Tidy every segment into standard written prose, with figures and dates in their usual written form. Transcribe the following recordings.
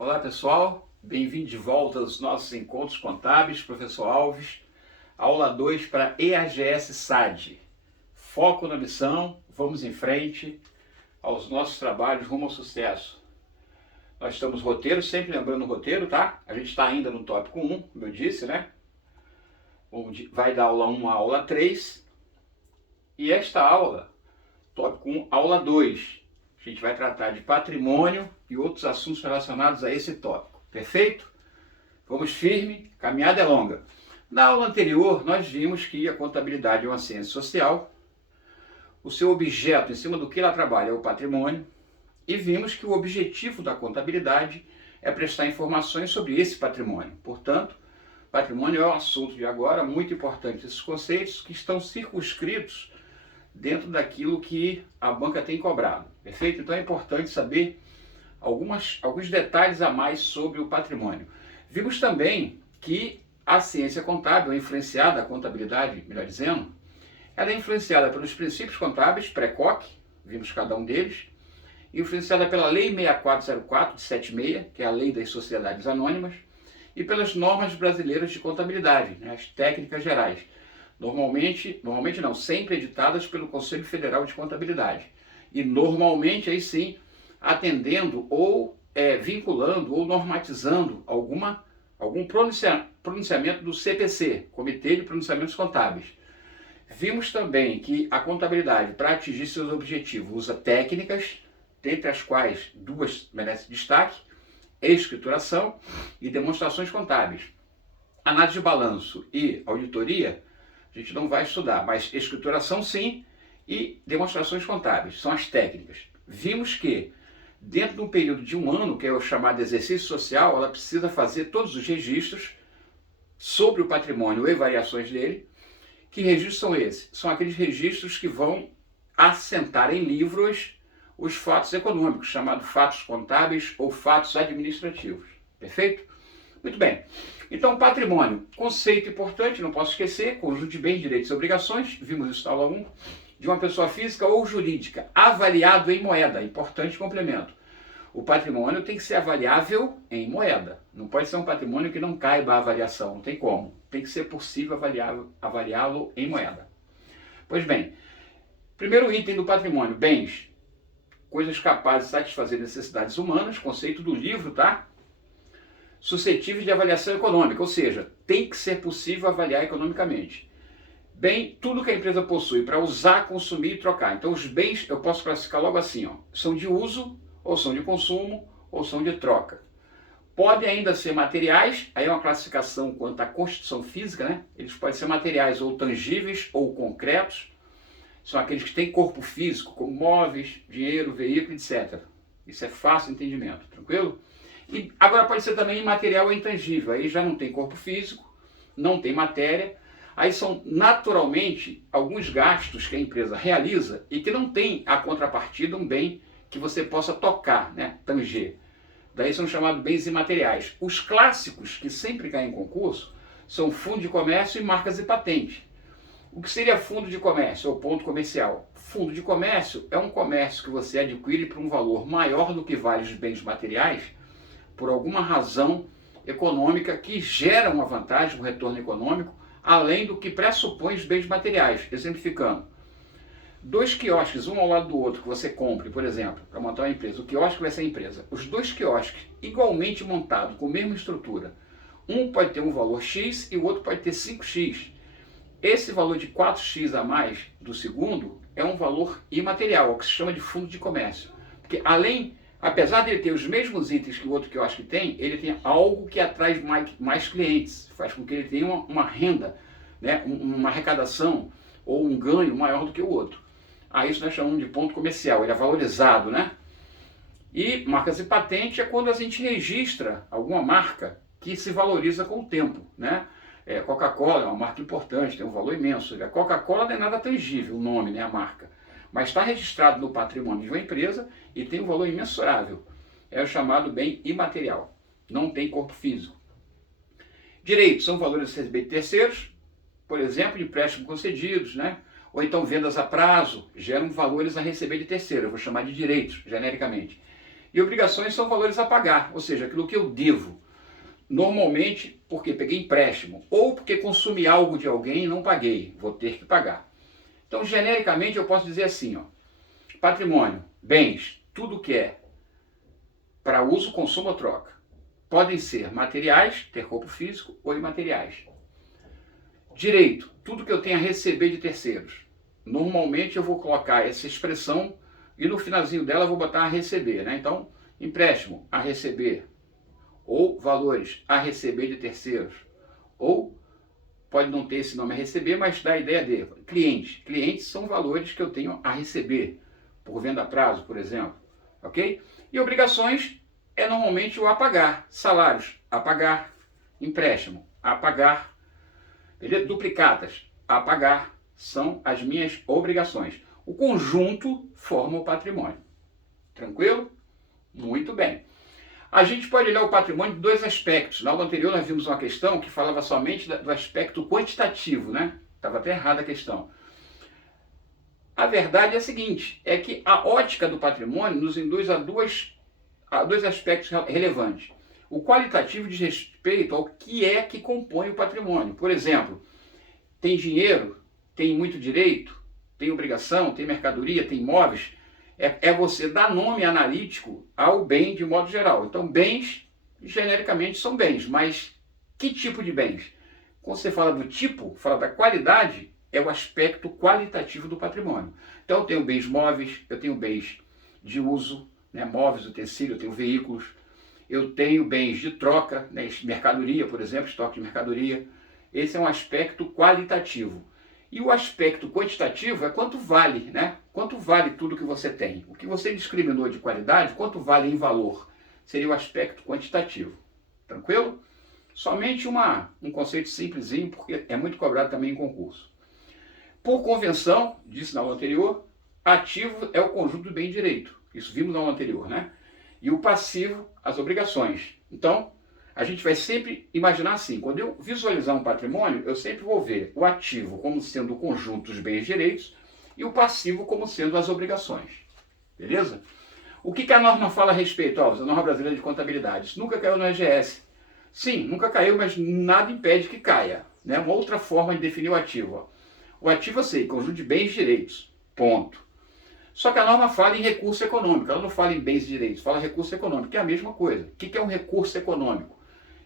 Olá pessoal, bem-vindo de volta aos nossos encontros contábeis, professor Alves, aula 2 para EAGS SAD. Foco na missão, vamos em frente aos nossos trabalhos rumo ao sucesso. Nós estamos roteiro, sempre lembrando o roteiro, tá? A gente está ainda no tópico 1, como eu disse, né? Vai da aula 1 à aula 3. E esta aula, tópico 1, aula 2. A gente vai tratar de patrimônio e outros assuntos relacionados a esse tópico. Perfeito? Vamos firme, caminhada é longa. Na aula anterior, nós vimos que a contabilidade é uma ciência social. O seu objeto, em cima do que ela trabalha, é o patrimônio. E vimos que o objetivo da contabilidade é prestar informações sobre esse patrimônio. Portanto, patrimônio é um assunto de agora muito importante. Esses conceitos que estão circunscritos dentro daquilo que a banca tem cobrado. Perfeito? Então é importante saber alguns detalhes a mais sobre o patrimônio. Vimos também que a ciência contábil é influenciada, a contabilidade, melhor dizendo, ela é influenciada pelos princípios contábeis, pré-COC, vimos cada um deles, influenciada pela Lei 6404 de 76, que é a Lei das Sociedades Anônimas, e pelas normas brasileiras de contabilidade, né, as técnicas gerais. Normalmente não, sempre editadas pelo Conselho Federal de Contabilidade. E normalmente, aí sim, atendendo ou vinculando ou normatizando algum pronunciamento do CPC, Comitê de Pronunciamentos Contábeis. Vimos também que a contabilidade, para atingir seus objetivos, usa técnicas, dentre as quais duas merecem destaque: escrituração e demonstrações contábeis. Análise de balanço e auditoria a gente não vai estudar, mas escrituração sim e demonstrações contábeis, são as técnicas. Vimos que dentro de um período de um ano, que é o chamado exercício social, ela precisa fazer todos os registros sobre o patrimônio e variações dele. Que registros são esses? São aqueles registros que vão assentar em livros os fatos econômicos, chamados fatos contábeis ou fatos administrativos. Perfeito? Muito bem. Então, patrimônio, conceito importante, não posso esquecer, conjunto de bens, direitos e obrigações, vimos isso na aula 1, de uma pessoa física ou jurídica, avaliado em moeda, importante complemento. O patrimônio tem que ser avaliável em moeda, não pode ser um patrimônio que não caiba a avaliação, não tem como, tem que ser possível avaliá-lo em moeda. Pois bem, primeiro item do patrimônio, bens, coisas capazes de satisfazer necessidades humanas, conceito do livro, tá? Suscetíveis de avaliação econômica, ou seja, tem que ser possível avaliar economicamente. Bem, tudo que a empresa possui para usar, consumir e trocar. Então os bens eu posso classificar logo assim, ó, são de uso, ou são de consumo, ou são de troca. Podem ainda ser materiais, aí é uma classificação quanto à constituição física, né? Eles podem ser materiais ou tangíveis ou concretos, são aqueles que têm corpo físico, como móveis, dinheiro, veículo, etc. Isso é fácil de entendimento, tranquilo? E agora pode ser também imaterial ou intangível, aí já não tem corpo físico, não tem matéria, aí são naturalmente alguns gastos que a empresa realiza e que não tem a contrapartida um bem que você possa tocar, né, tanger. Daí são chamados bens imateriais. Os clássicos que sempre caem em concurso são fundo de comércio e marcas e patentes. O que seria fundo de comércio ou ponto comercial? Fundo de comércio é um comércio que você adquire por um valor maior do que vale os bens materiais, por alguma razão econômica que gera uma vantagem, um retorno econômico, além do que pressupõe os bens materiais. Exemplificando, dois quiosques, um ao lado do outro, que você compre, por exemplo, para montar uma empresa. O quiosque vai ser a empresa. Os dois quiosques, igualmente montados, com a mesma estrutura, um pode ter um valor X e o outro pode ter 5X. Esse valor de 4X a mais do segundo é um valor imaterial, o que se chama de fundo de comércio. Porque apesar de ele ter os mesmos itens que o outro quiosque tem, ele tem algo que atrai mais clientes, faz com que ele tenha uma renda, né, uma arrecadação ou um ganho maior do que o outro. Isso nós chamamos de ponto comercial, ele é valorizado, né? E marcas e patentes é quando a gente registra alguma marca que se valoriza com o tempo, né? Coca-Cola é uma marca importante, tem um valor imenso. A Coca-Cola não é nada tangível, o nome, né, a marca. Mas está registrado no patrimônio de uma empresa e tem um valor imensurável. É o chamado bem imaterial. Não tem corpo físico. Direitos são valores a receber de terceiros, por exemplo, de empréstimos concedidos, né? Ou então vendas a prazo, geram valores a receber de terceiros. Eu vou chamar de direitos, genericamente. E obrigações são valores a pagar, ou seja, aquilo que eu devo. Normalmente porque peguei empréstimo ou porque consumi algo de alguém e não paguei, vou ter que pagar. Então, genericamente, eu posso dizer assim, ó, patrimônio, bens, tudo que é para uso, consumo ou troca. Podem ser materiais, ter corpo físico, ou imateriais. Direito, tudo que eu tenho a receber de terceiros. Normalmente eu vou colocar essa expressão e no finalzinho dela eu vou botar a receber, né? Então, empréstimo, a receber, ou valores a receber de terceiros, ou pode não ter esse nome a receber, mas dá a ideia de cliente. Clientes são valores que eu tenho a receber, por venda a prazo, por exemplo, ok? E obrigações é normalmente o a pagar, salários, a pagar, empréstimo, a pagar, duplicatas, a pagar, são as minhas obrigações. O conjunto forma o patrimônio. Tranquilo? Muito bem. A gente pode olhar o patrimônio de dois aspectos. Na aula anterior nós vimos uma questão que falava somente do aspecto quantitativo, né? Estava até errada a questão. A verdade é a seguinte, é que a ótica do patrimônio nos induz a dois aspectos relevantes. O qualitativo diz respeito ao que é que compõe o patrimônio. Por exemplo, tem dinheiro, tem muito direito, tem obrigação, tem mercadoria, tem imóveis. É você dar nome analítico ao bem de modo geral. Então, bens, genericamente, são bens, mas que tipo de bens? Quando você fala do tipo, fala da qualidade, é o aspecto qualitativo do patrimônio. Então, eu tenho bens móveis, eu tenho bens de uso, né, móveis, utensílios, eu tenho veículos, eu tenho bens de troca, né, mercadoria, por exemplo, estoque de mercadoria. Esse é um aspecto qualitativo. E o aspecto quantitativo é quanto vale, né? Quanto vale tudo que você tem. O que você discriminou de qualidade, quanto vale em valor, seria o aspecto quantitativo. Tranquilo? Somente um conceito simplesinho, porque é muito cobrado também em concurso. Por convenção, disse na aula anterior, ativo é o conjunto do bem e direito. Isso vimos na aula anterior, né? E o passivo, as obrigações. Então, a gente vai sempre imaginar assim, quando eu visualizar um patrimônio, eu sempre vou ver o ativo como sendo o conjunto dos bens e direitos e o passivo como sendo as obrigações. Beleza? O que a norma fala a respeito? A norma brasileira de contabilidade. Isso nunca caiu no EGS. Sim, nunca caiu, mas nada impede que caia. Né? Uma outra forma de definir o ativo. Ó. O ativo, eu sei, conjunto de bens e direitos. Ponto. Só que a norma fala em recurso econômico, ela não fala em bens e direitos, fala recurso econômico, que é a mesma coisa. O que é um recurso econômico?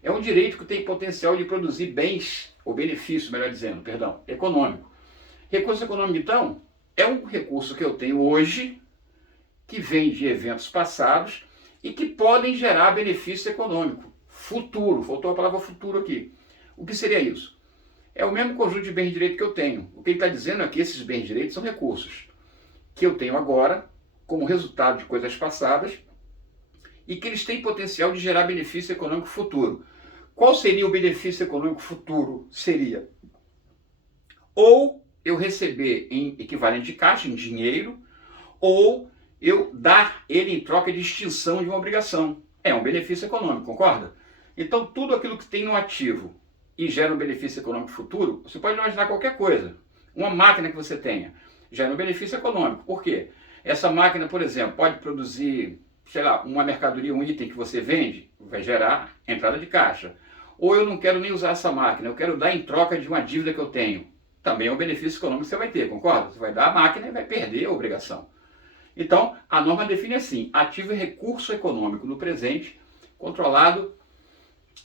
É um direito que tem potencial de produzir bens, ou benefício, melhor dizendo, perdão, econômico. Recurso econômico, então, é um recurso que eu tenho hoje, que vem de eventos passados e que podem gerar benefício econômico. Futuro, faltou a palavra futuro aqui. O que seria isso? É o mesmo conjunto de bens e direitos que eu tenho. O que ele está dizendo é que esses bens e direitos são recursos que eu tenho agora, como resultado de coisas passadas, e que eles têm potencial de gerar benefício econômico futuro. Qual seria o benefício econômico futuro? Seria ou eu receber em equivalente de caixa, em dinheiro, ou eu dar ele em troca de extinção de uma obrigação. É um benefício econômico, concorda? Então, tudo aquilo que tem no ativo e gera um benefício econômico futuro, você pode imaginar qualquer coisa. Uma máquina que você tenha gera um benefício econômico. Por quê? Essa máquina, por exemplo, pode produzir, sei lá, uma mercadoria, um item que você vende, vai gerar entrada de caixa. Ou eu não quero nem usar essa máquina, eu quero dar em troca de uma dívida que eu tenho. Também é um benefício econômico que você vai ter, concorda? Você vai dar a máquina e vai perder a obrigação. Então, a norma define assim, ativo é recurso econômico no presente, controlado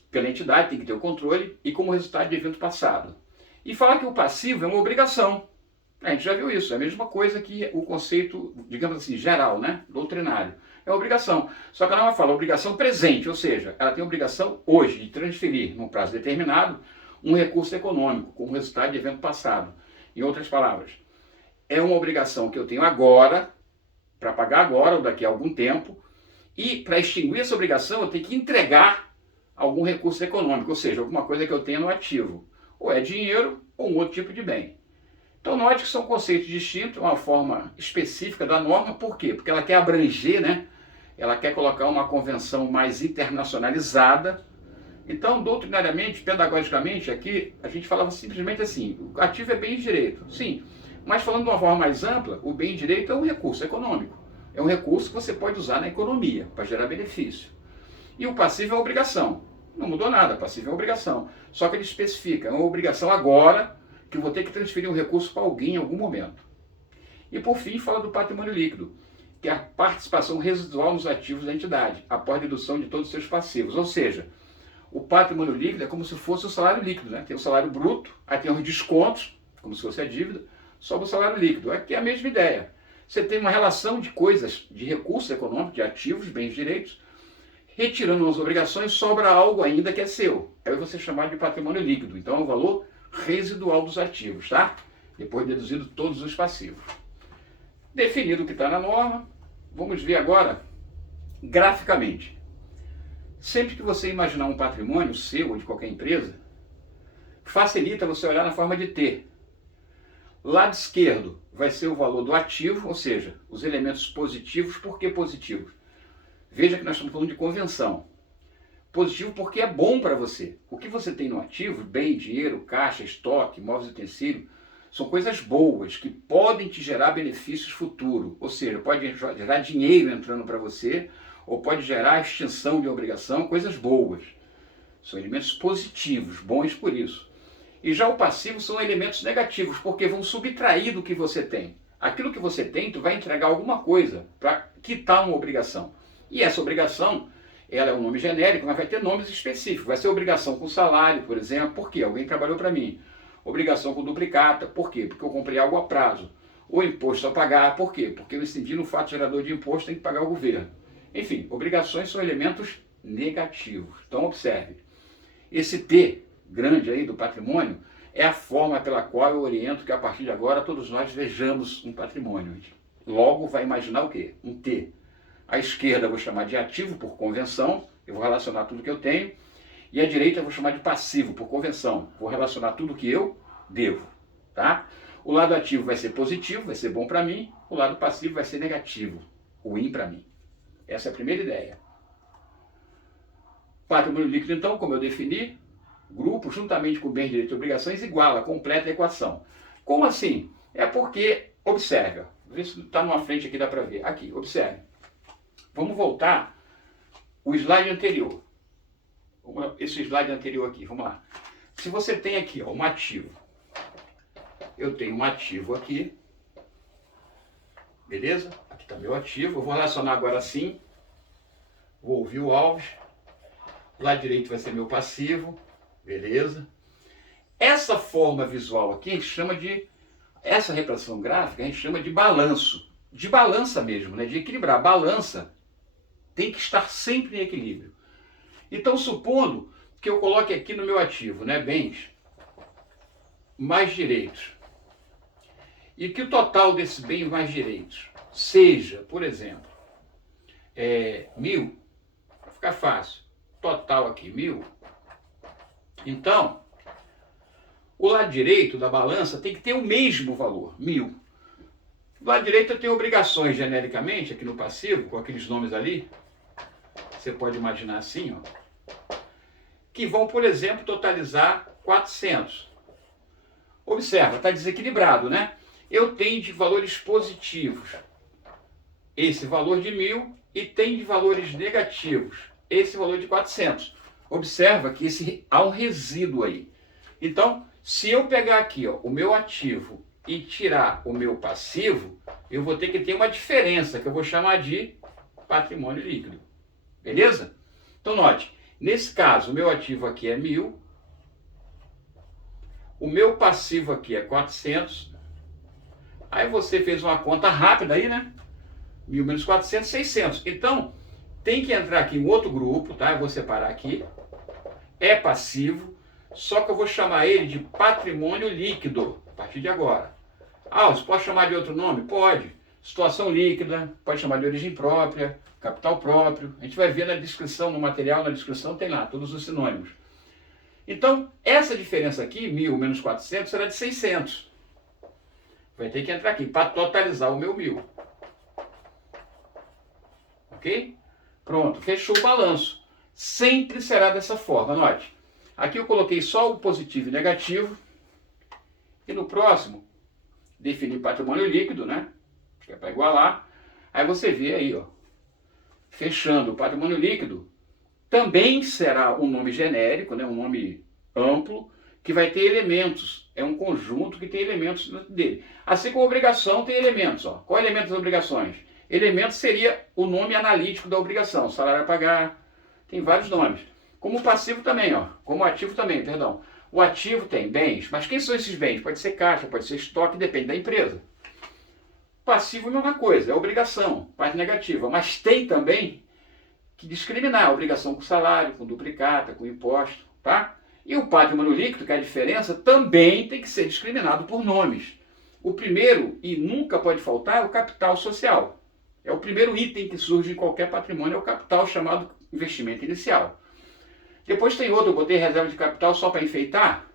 pela entidade, tem que ter o controle, e como resultado de evento passado. E fala que o passivo é uma obrigação. A gente já viu isso, é a mesma coisa que o conceito, digamos assim, geral, né? Doutrinário. É obrigação. Só que a norma fala obrigação presente, ou seja, ela tem obrigação hoje de transferir, num prazo determinado, um recurso econômico, como resultado de evento passado. Em outras palavras, é uma obrigação que eu tenho agora, para pagar agora ou daqui a algum tempo, e para extinguir essa obrigação eu tenho que entregar algum recurso econômico, ou seja, alguma coisa que eu tenha no ativo. Ou é dinheiro ou um outro tipo de bem. Então, note que são conceitos distintos, uma forma específica da norma, por quê? Porque ela quer abranger, né? Ela quer colocar uma convenção mais internacionalizada. Então, doutrinariamente, pedagogicamente, aqui, a gente falava simplesmente assim, o ativo é bem e direito, sim, mas falando de uma forma mais ampla, o bem e direito é um recurso econômico. é um recurso que você pode usar na economia para gerar benefício. E o passivo é a obrigação. Não mudou nada, passivo é a obrigação. Só que ele especifica, é uma obrigação agora que eu vou ter que transferir um recurso para alguém em algum momento. E por fim, fala do patrimônio líquido, que é a participação residual nos ativos da entidade, após dedução de todos os seus passivos. Ou seja, o patrimônio líquido é como se fosse o salário líquido, né? Tem o salário bruto, aí tem os descontos, como se fosse a dívida, sobe o salário líquido. Aqui é a mesma ideia. Você tem uma relação de coisas, de recursos econômicos, de ativos, bens e direitos, retirando as obrigações, sobra algo ainda que é seu. Aí você chamar de patrimônio líquido. Então é o valor residual dos ativos, tá? Depois deduzido todos os passivos. Definido o que está na norma, vamos ver agora graficamente. Sempre que você imaginar um patrimônio seu ou de qualquer empresa, facilita você olhar na forma de T. Lado esquerdo vai ser o valor do ativo, ou seja, os elementos positivos. Por que positivos? Veja que nós estamos falando de convenção. Positivo porque é bom para você. O que você tem no ativo, bem, dinheiro, caixa, estoque, móveis e utensílios, são coisas boas que podem te gerar benefícios futuros. Ou seja, pode gerar dinheiro entrando para você, ou pode gerar extinção de obrigação, coisas boas. São elementos positivos, bons por isso. E já o passivo são elementos negativos, porque vão subtrair do que você tem. Aquilo que você tem, tu vai entregar alguma coisa para quitar uma obrigação. E essa obrigação, ela é um nome genérico, mas vai ter nomes específicos. Vai ser obrigação com salário, por exemplo. Por quê? Alguém trabalhou para mim. Obrigação com duplicata. Por quê? Porque eu comprei algo a prazo. O imposto a pagar. Por quê? Porque eu estendi no fato gerador de imposto, tem que pagar o governo. Enfim, obrigações são elementos negativos. Então, observe. Esse T grande aí do patrimônio é a forma pela qual eu oriento que a partir de agora todos nós vejamos um patrimônio. Logo, vai imaginar o quê? Um T. A esquerda eu vou chamar de ativo por convenção, eu vou relacionar tudo que eu tenho. E a direita eu vou chamar de passivo por convenção, vou relacionar tudo que eu devo. Tá? O lado ativo vai ser positivo, vai ser bom para mim. O lado passivo vai ser negativo, ruim para mim. Essa é a primeira ideia. Patrimônio líquido, então, como eu defini, grupo juntamente com bens, direitos e obrigações iguala, completa a equação. Como assim? É porque, observe, vê se está numa frente aqui, dá para ver. Aqui, observe. Vamos voltar o slide anterior. Esse slide anterior aqui, vamos lá. Se você tem aqui ó, um ativo, eu tenho um ativo aqui, beleza? Aqui está meu ativo, eu vou relacionar agora assim, vou ouvir o Alves, o lado direito vai ser meu passivo, beleza? Essa forma visual aqui a gente chama de, essa representação gráfica a gente chama de balanço, de balança mesmo, né? De equilibrar. Balança tem que estar sempre em equilíbrio. Então, supondo que eu coloque aqui no meu ativo, né, bens mais direitos, e que o total desses bens mais direitos seja, por exemplo, 1.000, vai ficar fácil, total aqui 1.000, então, o lado direito da balança tem que ter o mesmo valor, 1.000. Do lado direito eu tenho obrigações genericamente, aqui no passivo, com aqueles nomes ali, você pode imaginar assim, ó, que vão, por exemplo, totalizar 400. Observa, está desequilibrado, né? Eu tenho de valores positivos esse valor de 1.000 e tem de valores negativos esse valor de 400. Observa que há um resíduo aí. Então, se eu pegar aqui ó, o meu ativo e tirar o meu passivo, eu vou ter que ter uma diferença que eu vou chamar de patrimônio líquido. Beleza? Então note, nesse caso o meu ativo aqui é 1.000, o meu passivo aqui é 400, aí você fez uma conta rápida aí, né? 1.000 menos 400, 600. Então, tem que entrar aqui em outro grupo, tá? Eu vou separar aqui, é passivo, só que eu vou chamar ele de patrimônio líquido, a partir de agora. Ah, você pode chamar de outro nome? Pode. Situação líquida, pode chamar de origem própria, capital próprio. A gente vai ver na descrição, no material, na descrição tem lá todos os sinônimos. Então, essa diferença aqui, 1.000 menos 400, será de 600. Vai ter que entrar aqui para totalizar o meu 1.000. Ok? Pronto, fechou o balanço. Sempre será dessa forma, note. Aqui eu coloquei só o positivo e negativo. E no próximo, definir patrimônio líquido, né? Que é para igualar. Aí você vê aí, ó, fechando o patrimônio líquido, também será um nome genérico, né, um nome amplo, que vai ter elementos. É um conjunto que tem elementos dentro dele. Assim como a obrigação tem elementos. Ó. Qual é o elemento das obrigações? Elemento seria o nome analítico da obrigação, salário a pagar, tem vários nomes. Como o passivo também, ó, como o ativo também, perdão. O ativo tem bens, mas quem são esses bens? Pode ser caixa, pode ser estoque, depende da empresa. Passivo é a mesma coisa, é obrigação, parte negativa, mas tem também que discriminar a obrigação com salário, com duplicata, com imposto, tá? E o patrimônio líquido, que é a diferença, também tem que ser discriminado por nomes. O primeiro, e nunca pode faltar, é o capital social. É o primeiro item que surge em qualquer patrimônio, é o capital chamado investimento inicial. Depois tem outro, eu botei reserva de capital só para enfeitar,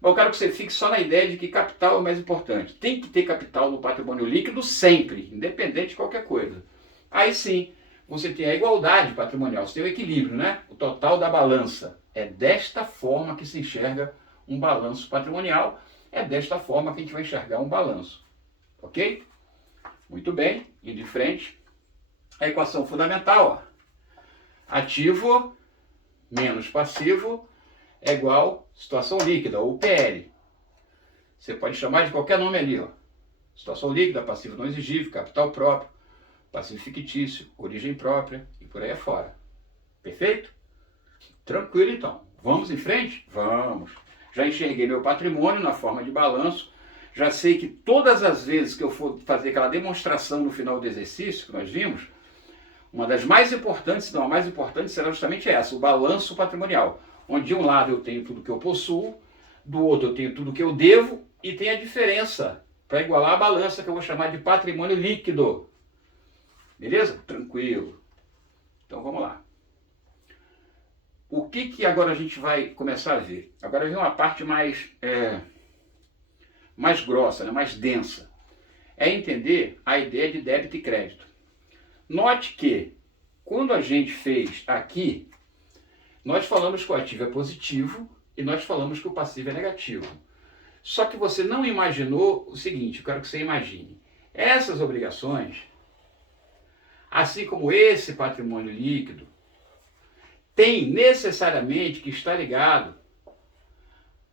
mas eu quero que você fique só na ideia de que capital é o mais importante. Tem que ter capital no patrimônio líquido sempre, independente de qualquer coisa. Aí sim, você tem a igualdade patrimonial, você tem o equilíbrio, né? O total da balança. É desta forma que se enxerga um balanço patrimonial, é desta forma que a gente vai enxergar um balanço. Ok? Muito bem, indo de frente. A equação fundamental, ó. Ativo menos passivo é igual situação líquida, ou PL. Você pode chamar de qualquer nome ali, ó. Situação líquida, passivo não exigível, capital próprio, passivo fictício, origem própria e por aí afora. Perfeito? Tranquilo então. Vamos em frente? Vamos. Já enxerguei meu patrimônio na forma de balanço. Já sei que todas as vezes que eu for fazer aquela demonstração no final do exercício que nós vimos, uma das mais importantes, se não a mais importante, será justamente essa, o balanço patrimonial. Onde de um lado eu tenho tudo que eu possuo, do outro eu tenho tudo que eu devo e tem a diferença para igualar a balança que eu vou chamar de patrimônio líquido. Beleza? Tranquilo. Então vamos lá. O que agora a gente vai começar a ver? Agora vem uma parte mais grossa, né? Mais densa. É entender a ideia de débito e crédito. Note que, quando a gente fez aqui, nós falamos que o ativo é positivo e nós falamos que o passivo é negativo. Só que você não imaginou o seguinte, eu quero que você imagine. Essas obrigações, assim como esse patrimônio líquido, tem necessariamente que estar ligado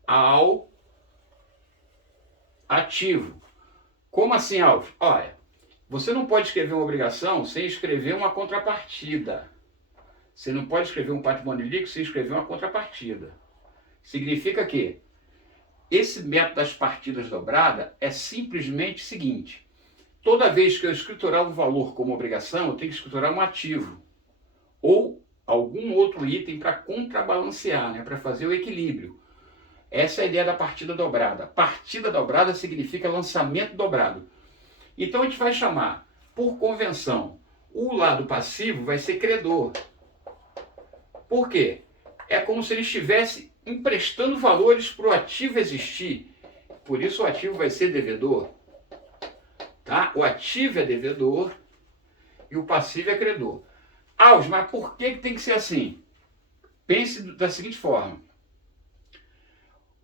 ao ativo. Como assim, Alves? Olha, você não pode escrever uma obrigação sem escrever uma contrapartida. Você não pode escrever um patrimônio líquido sem escrever uma contrapartida. Significa que esse método das partidas dobradas é simplesmente o seguinte. Toda vez que eu escriturar um valor como obrigação, eu tenho que escriturar um ativo. Ou algum outro item para contrabalancear, né, para fazer o equilíbrio. Essa é a ideia da partida dobrada. Partida dobrada significa lançamento dobrado. Então a gente vai chamar, por convenção, o lado passivo vai ser credor. Por quê? É como se ele estivesse emprestando valores para o ativo existir. Por isso o ativo vai ser devedor. Tá? O ativo é devedor e o passivo é credor. Alves, mas por que tem que ser assim? Pense da seguinte forma.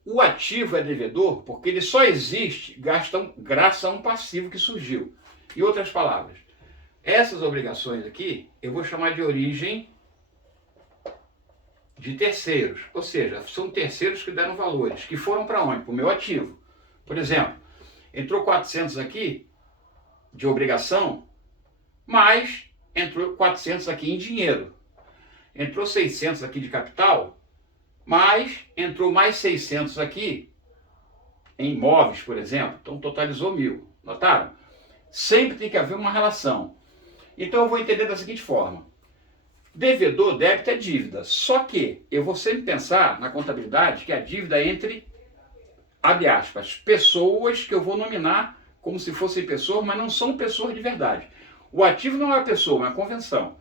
O ativo é devedor porque ele só existe graças a um passivo que surgiu. Em outras palavras, essas obrigações aqui eu vou chamar de origem de terceiros. Ou seja, são terceiros que deram valores, que foram para onde? Para o meu ativo. Por exemplo, entrou 400 aqui de obrigação, mas entrou 400 aqui em dinheiro. Entrou 600 aqui de capital, mas entrou mais 600 aqui em imóveis, por exemplo. Então totalizou 1.000. Notaram? Sempre tem que haver uma relação. Então eu vou entender da seguinte forma. Devedor, débito é dívida. Só que eu vou sempre pensar na contabilidade que a dívida é entre, abre aspas, pessoas que eu vou nominar como se fossem pessoas, mas não são pessoas de verdade. O ativo não é uma pessoa, é uma convenção.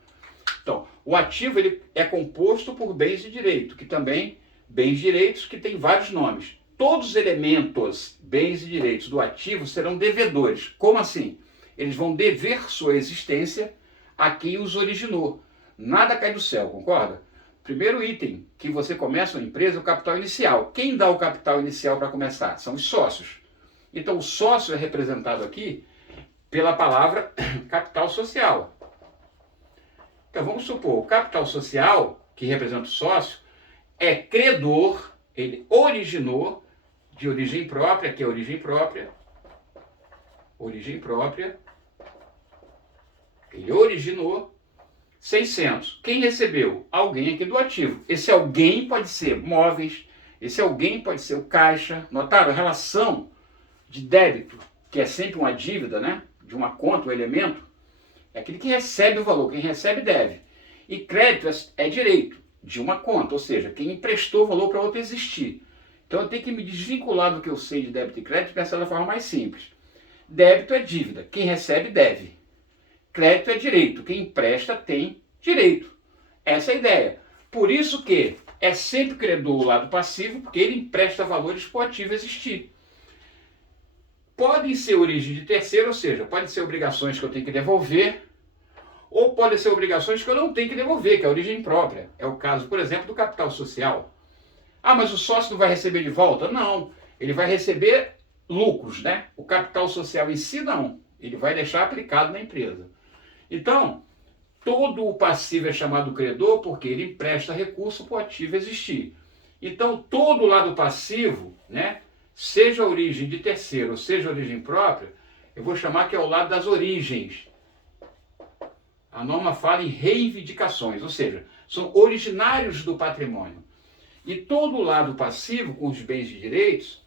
Então, o ativo ele é composto por bens de direito, que também, bens de direitos, que tem vários nomes. Todos os elementos, bens e direitos do ativo serão devedores. Como assim? Eles vão dever sua existência a quem os originou. Nada cai do céu, concorda? Primeiro item que você começa uma empresa é o capital inicial. Quem dá o capital inicial para começar? São os sócios. Então, o sócio é representado aqui pela palavra capital social. Então vamos supor, o capital social, que representa o sócio, é credor, ele originou, de origem própria, que é origem própria, ele originou 600. Quem recebeu? Alguém aqui do ativo. Esse alguém pode ser móveis, esse alguém pode ser o caixa. Notaram a relação de débito, que é sempre uma dívida, né? De uma conta, um elemento, é aquele que recebe o valor, quem recebe deve. E crédito é direito de uma conta, ou seja, quem emprestou o valor para outro existir. Então eu tenho que me desvincular do que eu sei de débito e crédito e pensar da forma mais simples. Débito é dívida, quem recebe deve. Crédito é direito, quem empresta tem direito. Essa é a ideia. Por isso que é sempre credor o lado passivo, porque ele empresta valores para o ativo existir. Podem ser origem de terceiro, ou seja, podem ser obrigações que eu tenho que devolver, ou podem ser obrigações que eu não tenho que devolver, que é a origem própria. É o caso, por exemplo, do capital social. Ah, mas o sócio não vai receber de volta? Não, ele vai receber lucros, né? O capital social em si não, ele vai deixar aplicado na empresa. Então, todo o passivo é chamado credor porque ele empresta recurso para o ativo existir. Então, todo o lado passivo, né, seja a origem de terceiro ou seja a origem própria, eu vou chamar que é o lado das origens. A norma fala em reivindicações, ou seja, são originários do patrimônio. E todo o lado passivo, com os bens e direitos,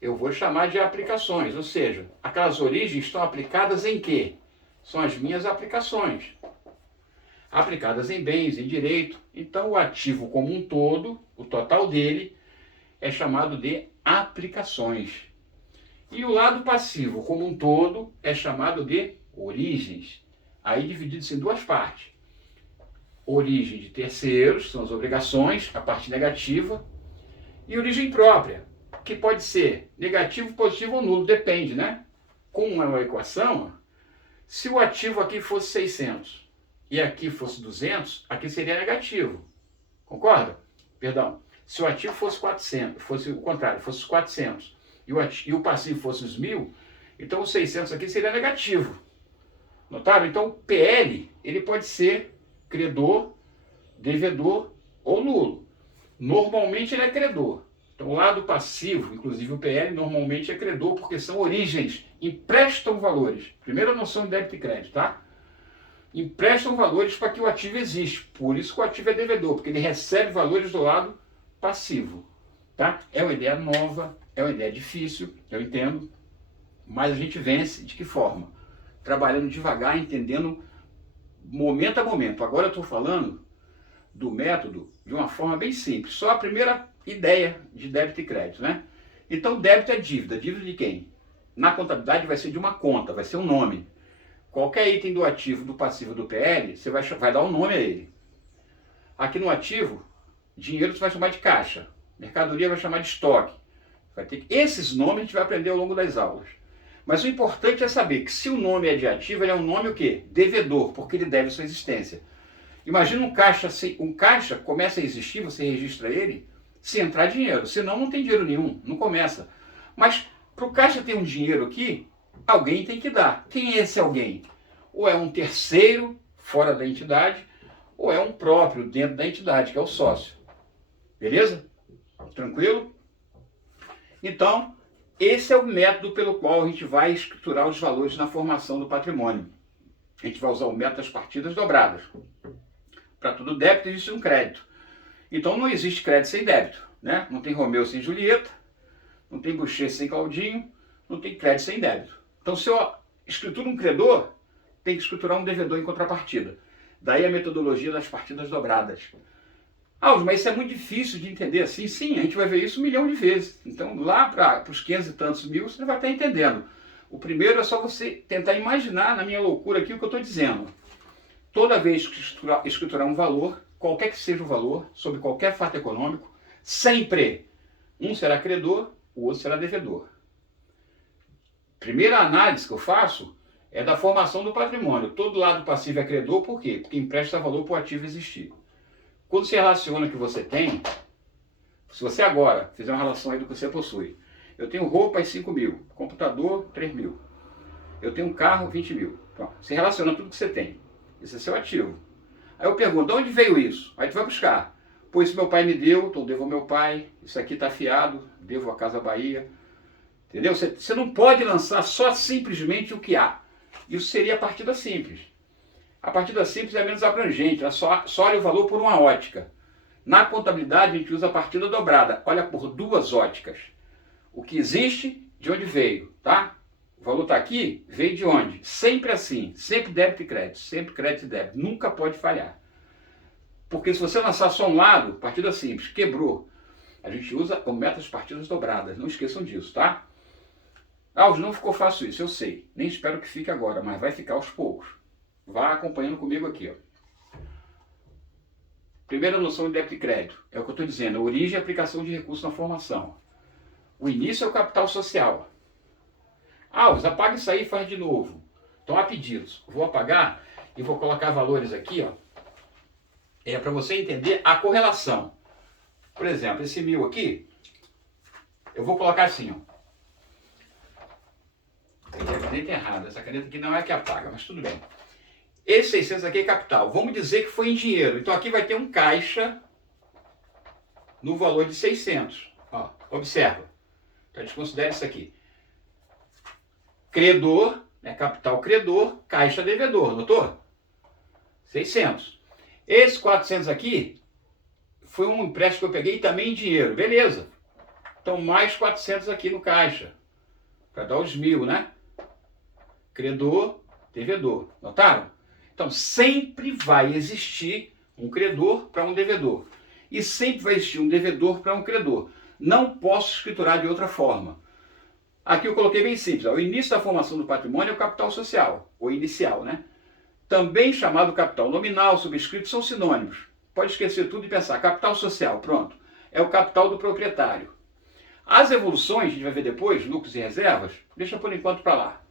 eu vou chamar de aplicações, ou seja, aquelas origens estão aplicadas em quê? São as minhas aplicações. Aplicadas em bens, em direito. Então o ativo como um todo, o total dele, é chamado de aplicações. E o lado passivo como um todo é chamado de origens. Aí dividido-se em duas partes. Origem de terceiros, são as obrigações, a parte negativa, e origem própria, que pode ser negativo, positivo ou nulo, depende, né? Como é uma equação, se o ativo aqui fosse 600 e aqui fosse 200, aqui seria negativo. Concorda? Perdão. Se o ativo fosse 400, fosse o contrário, fosse os 400 e o passivo fosse os 1.000, então os 600 aqui seria negativo. Notaram? Então o PL, ele pode ser credor, devedor ou nulo. Normalmente ele é credor. Então o lado passivo, inclusive o PL, normalmente é credor porque são origens, emprestam valores. Primeira noção de débito e crédito, tá? Emprestam valores para que o ativo existe. Por isso que o ativo é devedor, porque ele recebe valores do lado passivo. Tá? É uma ideia nova, é uma ideia difícil, eu entendo, mas a gente vence de que forma? Trabalhando devagar, entendendo momento a momento. Agora eu estou falando do método de uma forma bem simples. Só a primeira ideia de débito e crédito, né? Então débito é dívida. Dívida de quem? Na contabilidade vai ser de uma conta, vai ser um nome. Qualquer item do ativo, do passivo, do PL, você vai dar um nome a ele. Aqui no ativo, dinheiro você vai chamar de caixa. Mercadoria vai chamar de estoque. Vai ter que... Esses nomes a gente vai aprender ao longo das aulas. Mas o importante é saber que se o nome é de ativo, ele é um nome o quê? Devedor, porque ele deve a sua existência. Imagina um caixa começa a existir, você registra ele, se entrar dinheiro. Senão não tem dinheiro nenhum, não começa. Mas para o caixa ter um dinheiro aqui, alguém tem que dar. Quem é esse alguém? Ou é um terceiro fora da entidade, ou é um próprio dentro da entidade, que é o sócio. Beleza? Tranquilo? Então, esse é o método pelo qual a gente vai escriturar os valores na formação do patrimônio. A gente vai usar o método das partidas dobradas. Para todo débito existe um crédito. Então não existe crédito sem débito, né? Não tem Romeu sem Julieta, não tem Boucher sem Claudinho, não tem crédito sem débito. Então se eu escrituro um credor, tem que escriturar um devedor em contrapartida. Daí a metodologia das partidas dobradas. Alves, mas isso é muito difícil de entender assim. Sim, a gente vai ver isso 1 milhão de vezes. Então lá para os 500 e tantos mil, você vai estar entendendo. O primeiro é só você tentar imaginar na minha loucura aqui o que eu estou dizendo. Toda vez que escriturar um valor, qualquer que seja o valor, sobre qualquer fato econômico, sempre um será credor, o outro será devedor. Primeira análise que eu faço é da formação do patrimônio. Todo lado passivo é credor, por quê? Porque empresta valor para o ativo existir. Quando se relaciona o que você tem, se você agora fizer uma relação aí do que você possui, eu tenho roupas 5.000, computador 3.000. Eu tenho um carro, 20 mil. Pronto. Se relaciona tudo que você tem. Esse é seu ativo. Aí eu pergunto, de onde veio isso? Aí tu vai buscar. Pô, isso meu pai me deu, então eu devo ao meu pai. Isso aqui está fiado, devo à Casa Bahia. Entendeu? Você não pode lançar só simplesmente o que há. Isso seria a partida simples. A partida simples é menos abrangente, ela só olha o valor por uma ótica. Na contabilidade a gente usa a partida dobrada, olha por duas óticas. O que existe, de onde veio, tá? O valor está aqui, veio de onde? Sempre assim, sempre débito e crédito, sempre crédito e débito, nunca pode falhar. Porque se você lançar só um lado, partida simples, quebrou. A gente usa o método de partidas dobradas, não esqueçam disso, tá? Não ficou fácil isso, eu sei. Nem espero que fique agora, mas vai ficar aos poucos. Vá acompanhando comigo aqui, ó. Primeira noção de débito e crédito. É o que eu estou dizendo, a origem e aplicação de recursos na formação. O início é o capital social. Alves, apaga isso aí e faz de novo. Então há pedidos. Vou apagar e vou colocar valores aqui, ó. É para você entender a correlação. Por exemplo, esse 1000 aqui, eu vou colocar assim, ó. A caneta é errada, essa caneta aqui não é que apaga, mas tudo bem. Esse 600 aqui é capital, vamos dizer que foi em dinheiro. Então aqui vai ter um caixa no valor de 600. Ó, observa, então a gente considera isso aqui. Credor, né, capital credor, caixa devedor, notou? 600. Esse 400 aqui foi um empréstimo que eu peguei também em dinheiro, beleza. Então mais 400 aqui no caixa, para dar os 1000, né? Credor, devedor, notaram? Então sempre vai existir um credor para um devedor. E sempre vai existir um devedor para um credor. Não posso escriturar de outra forma. Aqui eu coloquei bem simples. Ó, o início da formação do patrimônio é o capital social, ou inicial, né? Também chamado capital nominal, subscrito, são sinônimos. Pode esquecer tudo e pensar, capital social, pronto. É o capital do proprietário. As evoluções, a gente vai ver depois, lucros e reservas, deixa por enquanto para lá.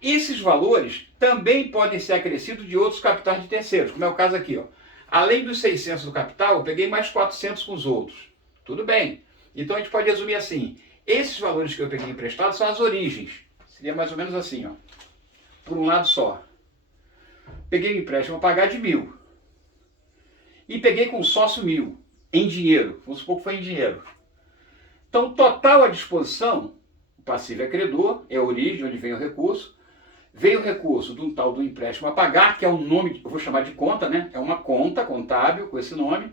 Esses valores também podem ser acrescidos de outros capitais de terceiros, como é o caso aqui, ó. Além dos 600 do capital, eu peguei mais 400 com os outros. Tudo bem. Então a gente pode resumir assim, esses valores que eu peguei emprestados são as origens. Seria mais ou menos assim, ó. Por um lado só. Peguei um empréstimo a pagar de 1000. E peguei com sócio 1000, em dinheiro. Vamos supor que foi em dinheiro. Então, total à disposição, o passivo é credor, é a origem, onde vem o recurso. Veio o recurso de um tal do empréstimo a pagar, que é um nome, eu vou chamar de conta, né? É uma conta contábil com esse nome,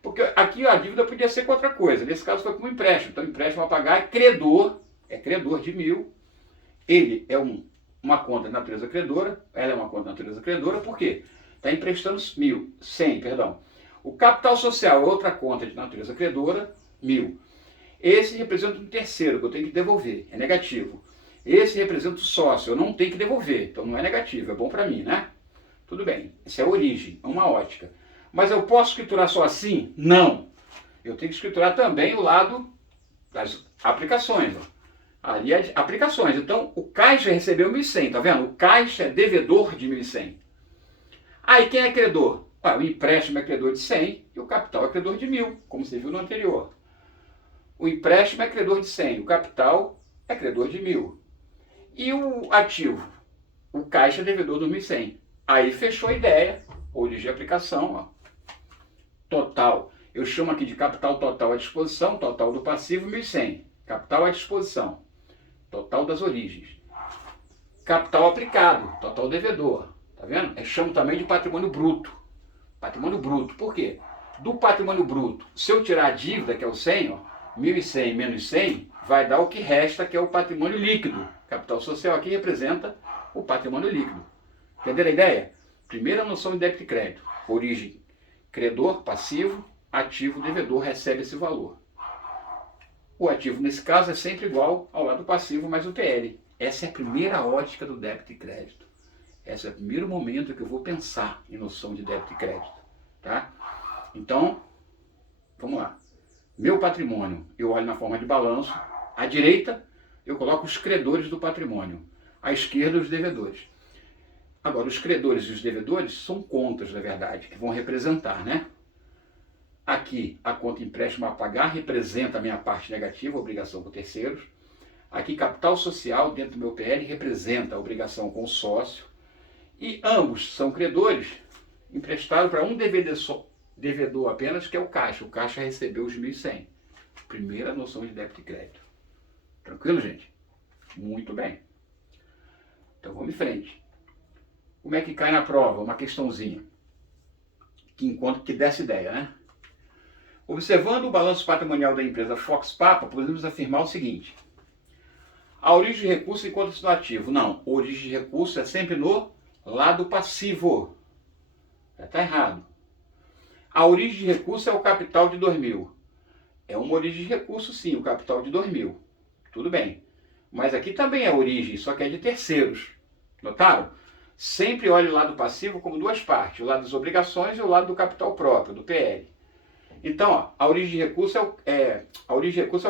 porque aqui a dívida podia ser com outra coisa. Nesse caso foi com um empréstimo. Então, empréstimo a pagar é credor de 1000. Ele é uma conta de natureza credora, ela é uma conta de natureza credora, por quê? Está emprestando 100, perdão. O capital social é outra conta de natureza credora, 1000. Esse representa um terceiro que eu tenho que devolver, é negativo. Esse representa o sócio, eu não tenho que devolver, então não é negativo, é bom para mim, né? Tudo bem, isso é a origem, é uma ótica. Mas eu posso escriturar só assim? Não. Eu tenho que escriturar também o lado das aplicações. Ó. Ali é de aplicações. Então, o caixa recebeu 1.100, tá vendo? O caixa é devedor de 1.100. Aí, quem é credor? O empréstimo é credor de 100 e o capital é credor de 1000, como você viu no anterior. O empréstimo é credor de 100, o capital é credor de 1000. E o ativo? O caixa é devedor do 1.100. Aí fechou a ideia, origem de aplicação, ó. Total. Eu chamo aqui de capital total à disposição, total do passivo 1.100. Capital à disposição, total das origens. Capital aplicado, total devedor. Tá vendo? Eu chamo também de patrimônio bruto. Patrimônio bruto. Por quê? Do patrimônio bruto, se eu tirar a dívida, que é o 100, ó, 1.100 menos 100, vai dar o que resta, que é o patrimônio líquido. Capital social aqui representa o patrimônio líquido. Entenderam a ideia? Primeira noção de débito e crédito. Origem, credor, passivo, ativo, devedor, recebe esse valor. O ativo, nesse caso, é sempre igual ao lado passivo mais o PL. Essa é a primeira ótica do débito e crédito. Esse é o primeiro momento que eu vou pensar em noção de débito e crédito. Tá? Então, vamos lá. Meu patrimônio, eu olho na forma de balanço. À direita, eu coloco os credores do patrimônio. À esquerda, os devedores. Agora, os credores e os devedores são contas, na verdade, que vão representar, né? Aqui, a conta empréstimo a pagar representa a minha parte negativa, obrigação com terceiros. Aqui, capital social dentro do meu PL representa a obrigação com o sócio e ambos são credores, emprestaram para um devedor apenas, que é o caixa. O caixa recebeu os 1.100. Primeira noção de débito e crédito. Tranquilo, gente? Muito bem. Então vamos em frente. Como é que cai na prova? Uma questãozinha que desse ideia, né? Observando o balanço patrimonial da empresa Fox Papa, podemos afirmar o seguinte: a origem de recurso encontra-se no ativo. Não, a origem de recurso é sempre no lado passivo. Está errado. A origem de recurso é o capital de 2.000. É uma origem de recurso, sim, o capital de 2.000. Tudo bem. Mas aqui também é origem, só que é de terceiros. Notaram? Sempre olhe o lado passivo como duas partes, o lado das obrigações e o lado do capital próprio, do PL. Então, ó, a origem de recurso é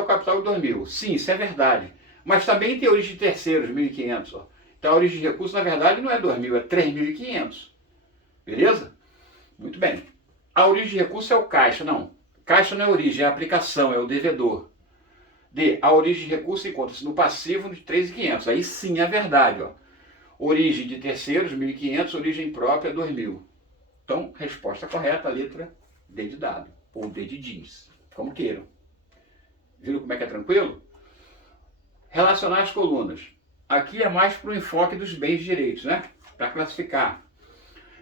o capital de 2.000. Sim, isso é verdade. Mas também tem origem de terceiros, 1.500. Ó. Então, a origem de recurso, na verdade, não é 2.000, é 3.500. Beleza? Muito bem. A origem de recurso é o caixa. Não, caixa não é origem, é a aplicação, é o devedor. D. A origem de recurso encontra-se no passivo de 3.500. Aí sim é verdade. Ó. Origem de terceiros, 1.500. Origem própria, 2.000. Então, resposta correta, letra D de dado. Ou D de jeans. Como queiram. Viram como é que é tranquilo? Relacionar as colunas. Aqui é mais para o enfoque dos bens e direitos, né? Para classificar.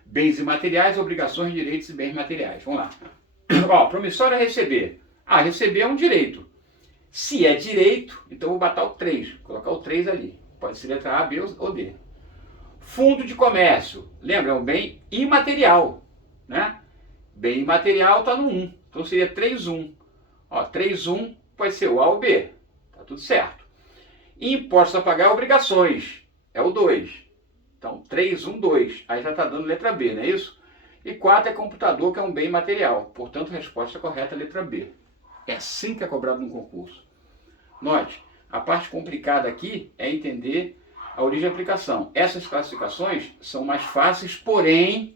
Bens imateriais, obrigações, direitos e bens materiais. Vamos lá. Ó, promissório a receber. Ah, receber é um direito. Se é direito, então eu vou botar o 3. Colocar o 3 ali. Pode ser letra A, B ou D. Fundo de comércio. Lembra, é um bem imaterial. Né? Bem imaterial está no 1. Então seria 3.1. Ó, 3.1 pode ser o A ou B. Tá tudo certo. Impostos a pagar, obrigações. É o 2. Então, 3.1.2. Aí já está dando letra B, não é isso? E 4 é computador, que é um bem material. Portanto, resposta correta é letra B. É assim que é cobrado no concurso. Note, a parte complicada aqui é entender a origem e aplicação. Essas classificações são mais fáceis, porém,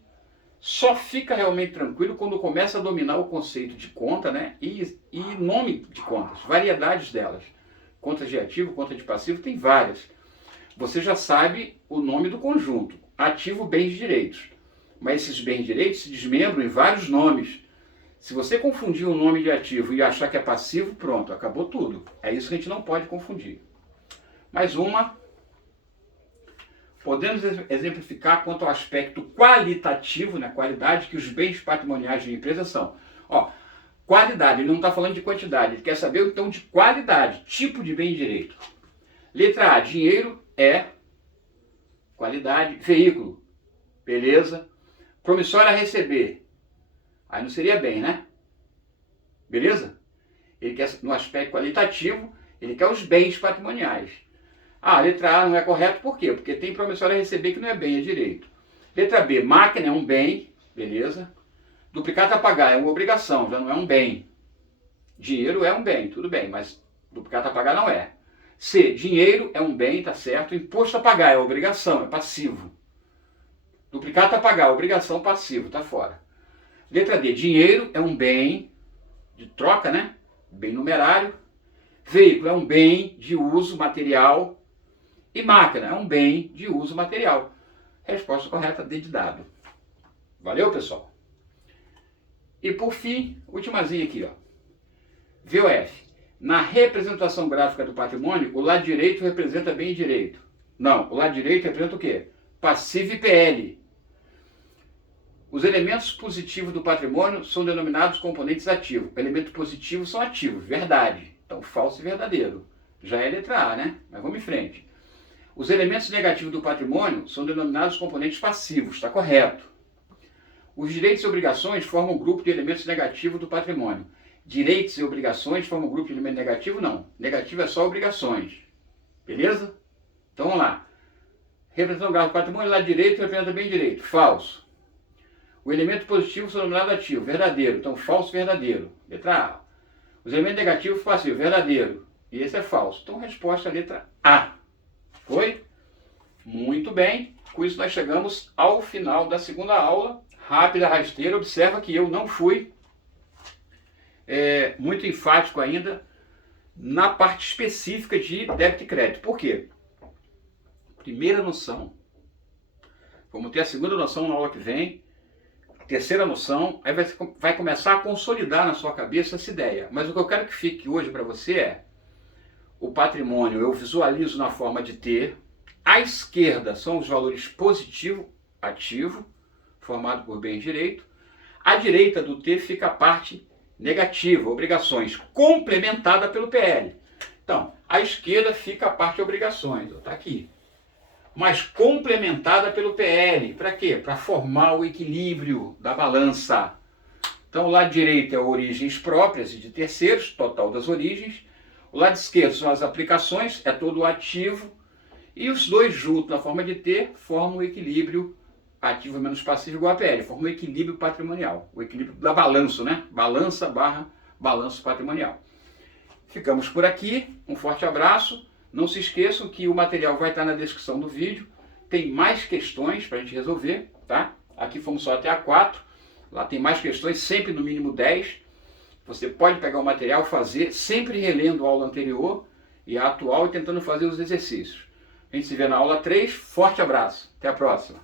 só fica realmente tranquilo quando começa a dominar o conceito de conta, né? E nome de contas, variedades delas. Contas de ativo, conta de passivo, tem várias. Você já sabe o nome do conjunto, ativo, bens e direitos. Mas esses bens e direitos se desmembram em vários nomes. Se você confundir o nome de ativo e achar que é passivo, pronto, acabou tudo. É isso que a gente não pode confundir. Mais uma. Podemos exemplificar quanto ao aspecto qualitativo, né, qualidade que os bens patrimoniais de uma empresa são. Ó, qualidade, ele não está falando de quantidade, ele quer saber então de qualidade, tipo de bem e direito. Letra A, dinheiro é qualidade, veículo, beleza. Promissório a receber, aí não seria bem, né? Beleza? Ele quer, no aspecto qualitativo, ele quer os bens patrimoniais. Ah, letra A não é correto, por quê? Porque tem promissório a receber que não é bem, é direito. Letra B, máquina é um bem, beleza. Duplicata a pagar é uma obrigação, já não é um bem. Dinheiro é um bem, tudo bem, mas duplicata a pagar não é. C, dinheiro é um bem, tá certo. Imposto a pagar é obrigação, é passivo. Duplicata a pagar, obrigação, passivo, tá fora. Letra D, dinheiro é um bem de troca, né? Bem numerário. Veículo é um bem de uso material. E máquina é um bem de uso material. Resposta correta, D de dado. Valeu, pessoal? E por fim, ultimazinha aqui, ó. VOF. Na representação gráfica do patrimônio, o lado direito representa bem e direito. Não, o lado direito representa o quê? Passivo e PL. Os elementos positivos do patrimônio são denominados componentes ativos. Elementos positivos são ativos, verdade. Então, falso e verdadeiro. Já é letra A, né? Mas vamos em frente. Os elementos negativos do patrimônio são denominados componentes passivos, está correto. Os direitos e obrigações formam um grupo de elementos negativos do patrimônio. Direitos e obrigações formam um grupo de elementos negativos? Não. Negativo é só obrigações. Beleza? Então vamos lá. Representação gráfica do patrimônio, lado direito representa bem direito. Falso. O elemento positivo são denominados ativo, verdadeiro. Então falso, verdadeiro. Letra A. Os elementos negativos, passivo, verdadeiro. E esse é falso. Então resposta é a letra A. Foi? Muito bem. Com isso nós chegamos ao final da segunda aula. Rápida, rasteira. Observa que eu não fui muito enfático ainda na parte específica de débito e crédito. Por quê? Primeira noção. Vamos ter a segunda noção na aula que vem, a terceira noção, aí vai começar a consolidar na sua cabeça essa ideia. Mas o que eu quero que fique hoje para você é, o patrimônio eu visualizo na forma de T, à esquerda são os valores positivo, ativo, formado por bem e direito, à direita do T fica a parte negativa, obrigações, complementada pelo PL. Então, à esquerda fica a parte de obrigações, está aqui. Mas complementada pelo PL. Para quê? Para formar o equilíbrio da balança. Então, o lado direito é origens próprias e de terceiros, total das origens. O lado esquerdo são as aplicações, é todo o ativo. E os dois juntos na forma de T formam o equilíbrio ativo menos passivo igual a PL. Formam o equilíbrio patrimonial. O equilíbrio da balança, né? Balança barra balanço patrimonial. Ficamos por aqui. Um forte abraço. Não se esqueçam que o material vai estar na descrição do vídeo. Tem mais questões para a gente resolver, tá? Aqui fomos só até a 4. Lá tem mais questões, sempre no mínimo 10. Você pode pegar o material, fazer, sempre relendo a aula anterior e a atual e tentando fazer os exercícios. A gente se vê na aula 3. Forte abraço. Até a próxima.